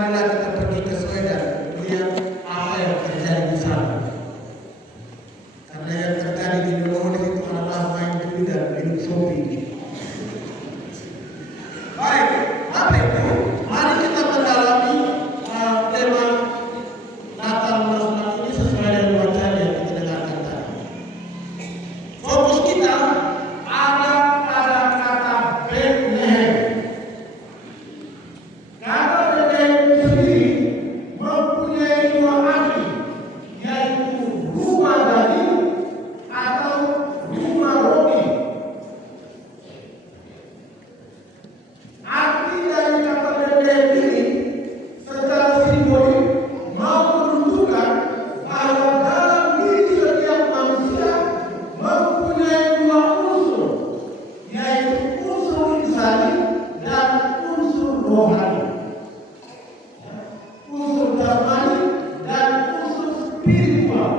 marilah kita pergi ke Sweden lihat apa yang terjadi di sana. Karena yang terjadi di Indonesia itu adalah main judi dan minum kopi. Baik, apa itu? Mari kita mendalami tema Natal Nasional ini sesuai dengan wacana yang kita dengarkan tadi. Fokus kita ada pada kata Bethlehem. Kata Bethlehem sendiri mempunyai dua arti, yaitu rumah daging atau rumah roti. Arti dari kata Bethlehem ini secara simbolik mau menunjukkan bahwa dalam diri setiap manusia mempunyai dua unsur, yaitu unsur insani dan unsur rohani, unsur jasmani dan unsur spiritual.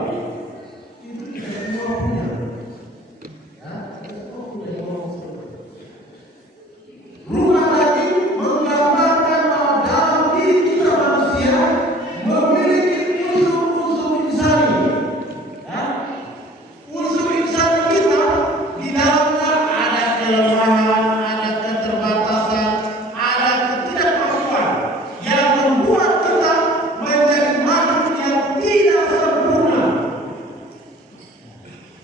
Itu kita semua punya. Ya, kita semua punya dua unsur. Rumah daging menggambarkan bahwa dalam diri kita manusia memiliki unsur-unsur insani. Ya. Unsur insani kita di dalamnya ada kelemahan, ada keterbatasan, ada ketidakmampuan yang membuat kita menjadi makhluk yang tidak sempurna.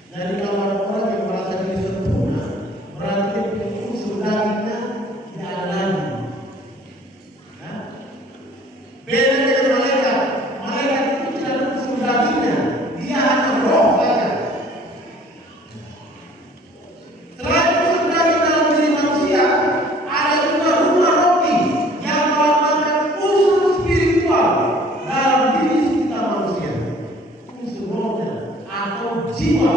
Jadi kalau ada orang yang merasa diri sempurna, berarti unsur dagingnya tidak ada lagi. Ya. Beda dengan malaikat. Malaikat itu tidak ada unsur dagingnya, dia hanya roh saja. Selain unsur daging dalam diri manusia, ada juga rumah roti yang melambangkan unsur spiritual dalam diri kita manusia, unsur rohnya atau jiwa.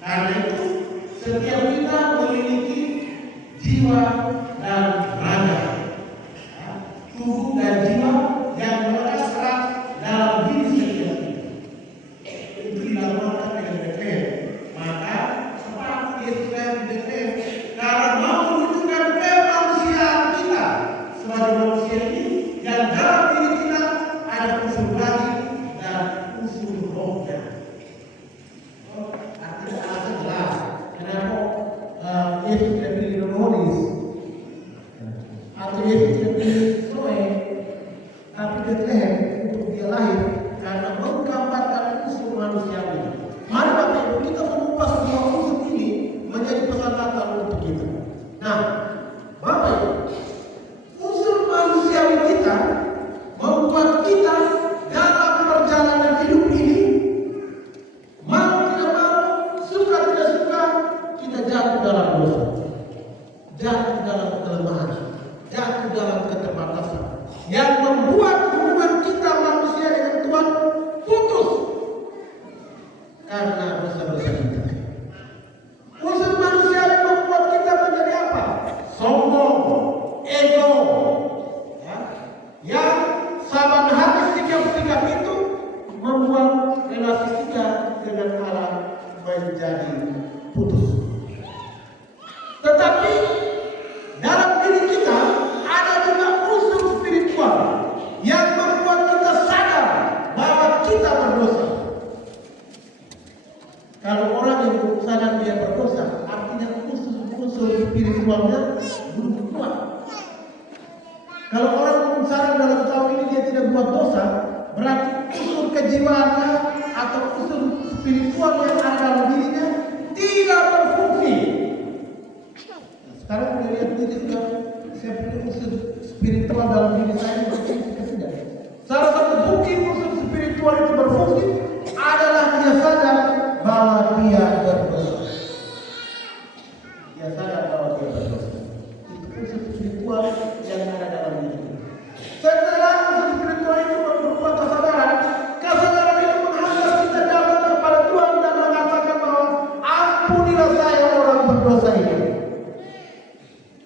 Karena itu setiap kita memiliki jiwa dan raga, ya, tubuh dan jiwa yang melekat dalam diri setiap kita. Itu dinamakan dengan Bethlehem. Maka seperti Yesus lahir di Bethlehem karena mau menunjukkan kemanusiaan kita sebagai manusia ini yang dalam diri kita ada unsur daging dan unsur rohnya. Artinya alasan jelas kenapa Yesus tidak pilih Indonesia atau Yesus tidak pilih Sloe, tapi Bethlehem untuk dia lahir karena menggambarkan unsur manusiawi. Mari Bapak Ibu kita mengupas dua unsur ini menjadi pesan Natal untuk kita. Nah, Bapak Ibu, unsur manusiawi kita membuat kita dalam perjalanan hidup ini mau tidak mau, suka tidak suka, kita jatuh dalam dosa, jatuh dalam kelemahan, jatuh dalam keterbatasan, yang membuat hubungan kita manusia dengan Tuhan putus karena dosa-dosa kita. Unsur manusia membuat kita menjadi apa? Sombong, ego, ya, yang saban hari sikap-sikap itu membuat relasi kita dengan Allah menjadi putus. Tetapi dalam diri kita ada juga unsur spiritual yang membuat kita sadar bahwa kita berdosa. Kalau orang yang sadar dia berdosa, artinya unsur spiritualnya belum kuat. Kalau orang belum sadar dalam tahun ini dia tidak buat dosa, berarti unsur kejiwaannya atau unsur spiritual yang ada dalam dirinya tidak berfungsi. Sekarang kita lihat diri sudah, saya punya unsur spiritual dalam diri saya berfungsi atau tidak. Salah satu bukti unsur spiritual itu berfungsi adalah dia sadar bahwa dia berdosa. Dia sadar bahwa dia berdosa. Itu unsur spiritual yang ada dalam diri. Setelah unsur spiritual itu berupa kesadaran, kesadaran itu menghantar kita datang kepada Tuhan dan mengatakan bahwa ampunilah saya orang berdosa ini.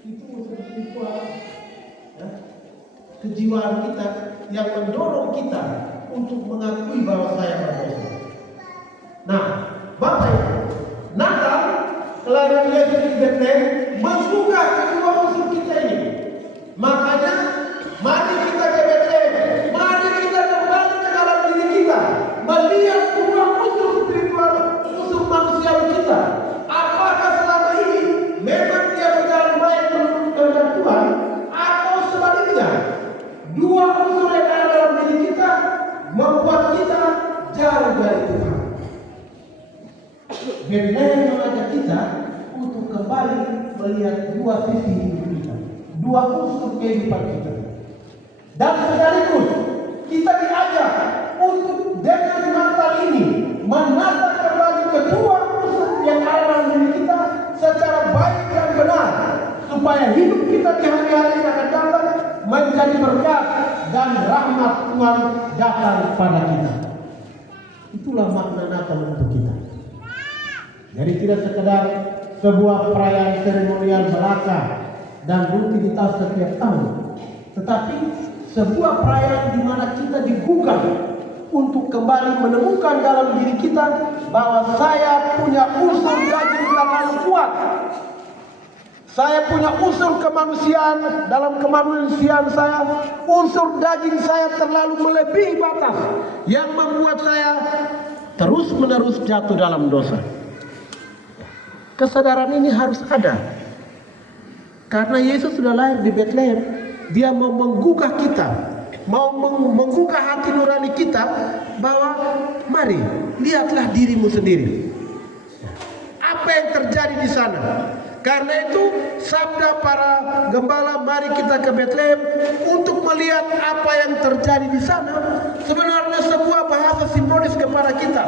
Itu unsur spiritual, ya, kejiwaan kita yang mendorong kita untuk mengakui bahwa saya berdosa. Nah, Bapak Ibu, Natal kelahiran Yesus di Bethlehem membuka kedua unsur kita ini. Makanya mari kita Dua unsur yang ada dalam diri kita membuat kita jauh dari Tuhan. Bethlehem mengajak kita untuk kembali melihat dua sisi hidup kita, dua unsur kehidupan kita. Dan sekaligus kita diajak untuk dengan Natal ini menata kembali kedua unsur yang ada dalam diri kita secara baik dan benar, supaya hidup kita di hari-hari yang akan datang menjadi berkat dan rahmat Tuhan datang pada kita. Itulah makna Natal untuk kita. Jadi tidak sekedar sebuah perayaan seremonial belaka dan rutinitas setiap tahun, tetapi sebuah perayaan di mana kita digugah untuk kembali menemukan dalam diri kita bahwa saya punya unsur daging terlalu kuat. Saya punya unsur kemanusiaan, dalam kemanusiaan saya, unsur daging saya terlalu melebihi batas yang membuat saya terus-menerus jatuh dalam dosa. Kesadaran ini harus ada. Karena Yesus sudah lahir di Bethlehem, dia mau menggugah kita, mau menggugah hati nurani kita bahwa mari lihatlah dirimu sendiri. Apa yang terjadi di sana? Karena itu sabda para gembala, mari kita ke Bethlehem untuk melihat apa yang terjadi di sana, sebenarnya sebuah bahasa simbolis kepada kita.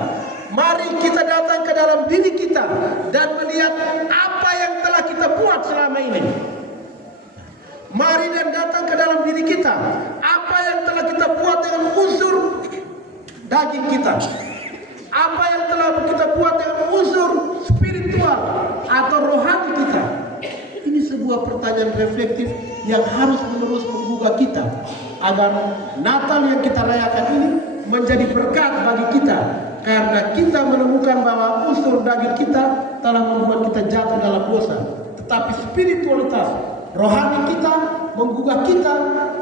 Mari kita datang ke dalam diri kita dan melihat apa yang telah kita buat selama ini. Mari dan datang ke dalam diri kita, apa yang telah kita buat dengan unsur daging kita, apa yang telah kita buat dengan unsur spiritual atau rohani kita. Ini sebuah pertanyaan reflektif yang harus menerus menggugah kita agar Natal yang kita rayakan ini menjadi berkat bagi kita, karena kita menemukan bahwa unsur daging kita telah membuat kita jatuh dalam dosa. Tetapi spiritualitas rohani kita menggugah kita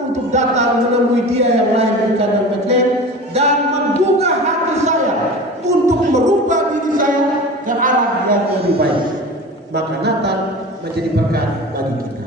untuk datang menemui Dia yang lahir di kandang Bethlehem dan menggugah hati saya untuk merubah diri saya ke arah yang lebih baik. Maka Natal menjadi berkat bagi kita.